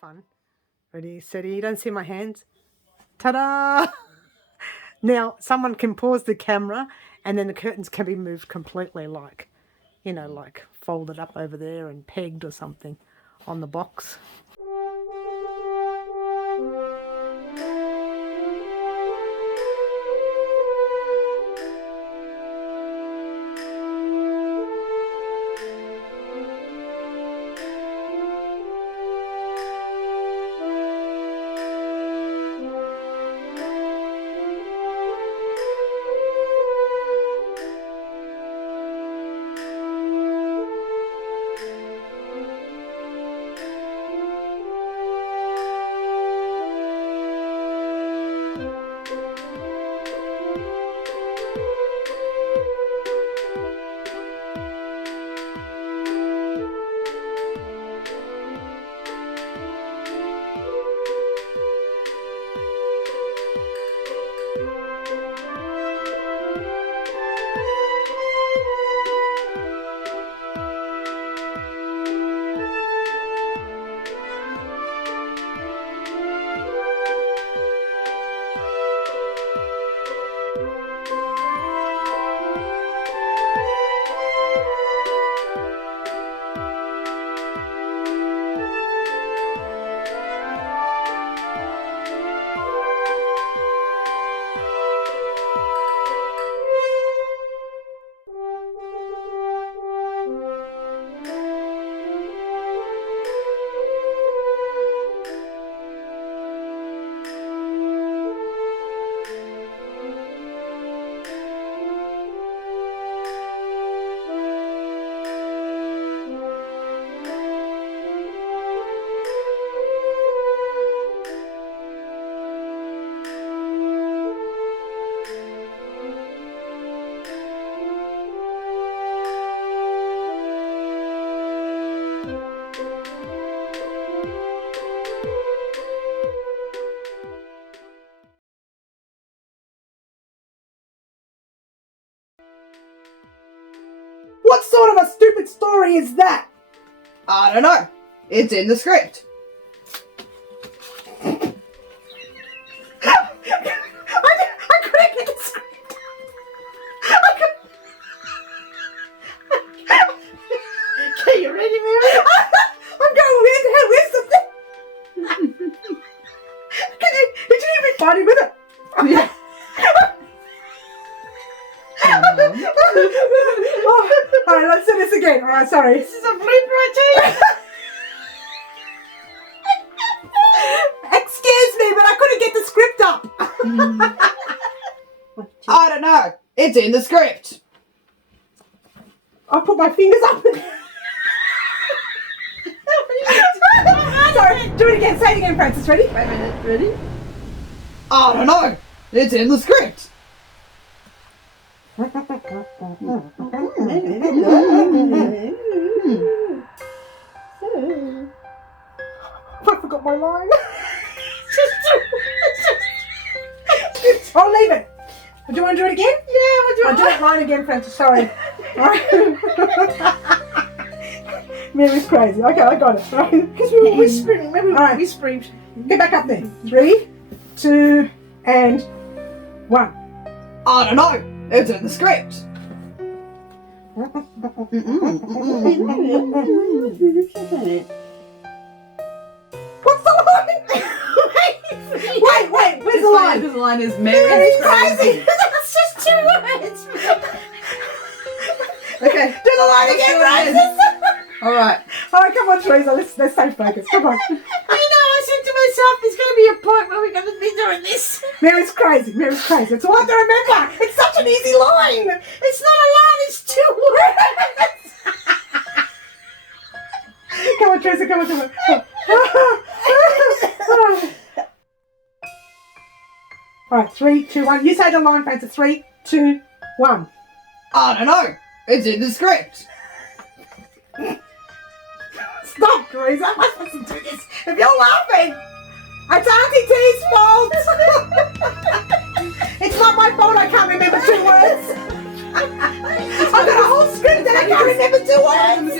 fun. Ready, steady. You don't see my hands? Ta-da! Now, someone can pause the camera and then the curtains can be moved completely, like, you know, like folded up over there and pegged or something on the box. What sort of a stupid story is that? I don't know. It's in the script. I couldn't get the script. Okay, you ready, Mary? I'm going, where the hell is the thing? Did you even be funny with it? Yeah. Alright, let's do this again. Alright, sorry. This is a blooper, I tell you. Excuse me, but I couldn't get the script up. I don't know. It's in the script. I'll put my fingers up. Sorry, do it again. Say it again, Francis. Ready? Wait a minute. Ready? I don't know. It's in the script. I forgot my line. I'll leave it. Do you want to do it again? Yeah, I'll do that line again, Francis. Sorry. Mary's crazy. Okay, I got it. Right? Because we were whispering. Remember, we whispered. Get back up there. 3, 2, and 1. I don't know. It's in the script. What's the line? Wait, where's the line? The line is Mary's crazy. That's just 2 words. Okay, do the line again, Francis. Alright, come on, Teresa, let's stay focused. Come on. I said to myself, there's going to be a point where we're going to be doing this. Mary's crazy. That's all I have to remember. It's such an easy line. It's not a line, it's 2 words. Come on, Teresa, come on. Alright, 3, 2, 1. You say the line, Francis. 3, 2, 1. I don't know. It's in the script. Stop, Teresa. I'm not supposed to do this. If you're laughing, it's Auntie T's fault. It's not my fault I can't remember 2 words. I've got a whole script and I can't remember 2 words.